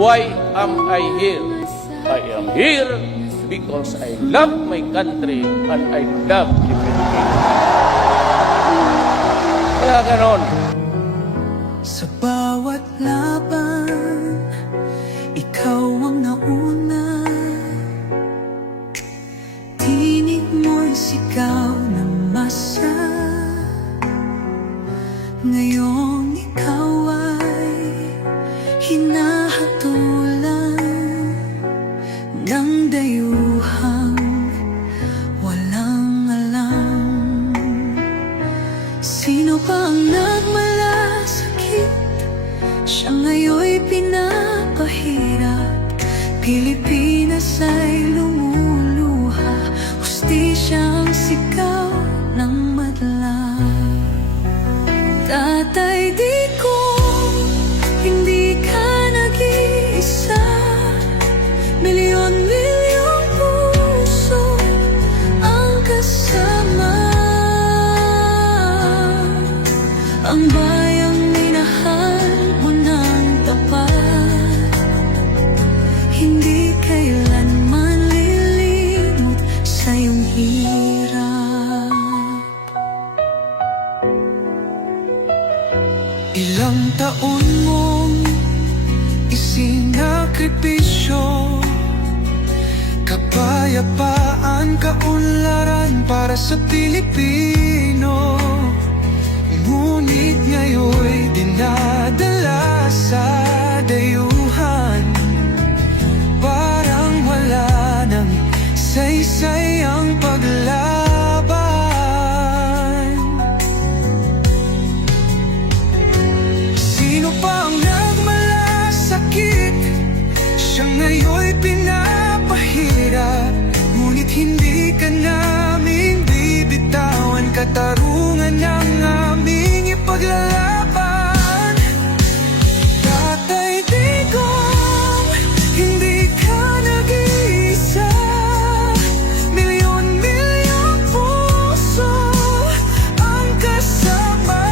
Why am I here? I am here because I love my country and I love the Philippines. Kaya ganon. Sa bawat laban, ikaw ang nauna. Tinig mo'y sigaw na masya. Ngayong ikaw ay hinahatulan ng dayuhang walang alam. Sino ba ang nagmalasakit? Siya ngayon'y pinapahirap. Pilipinas ay lumuluha. Hustisyang sigaw ng madlang. Tatay, di ko hindi ka nag-iisa. Milyon-milyong puso ang kasama. Ang bayang minahal mo ng tapat, hindi kailanman lilimot sa iyong hirap. Ilang taon mong isinakripisyo, kapayapaan, kaunlaran para sa Pilipino. Ngunit ngayon'y dinadala sa dayuhan. Parang wala nang saysay ang paglaban. Sino pa ang nagmalasakit? Siya ngayon'y pinapahirap. Ngunit hindi ka namin bibitawan. Katarungan ng aming ipaglalaban. Tatay Digong, hindi ka nag-iisa. Milyon-milyong puso ang kasama.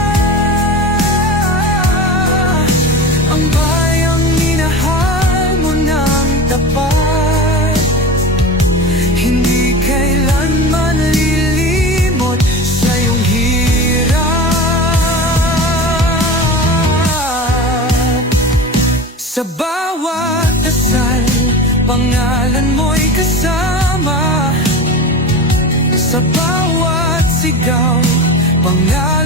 Ang bayang minahal mo ng tapat, hindi kailanman lilimot sa iyong hirap. Sa bawat dasal, pangalan mo'y kasama. Sa bawat sigaw, pangalan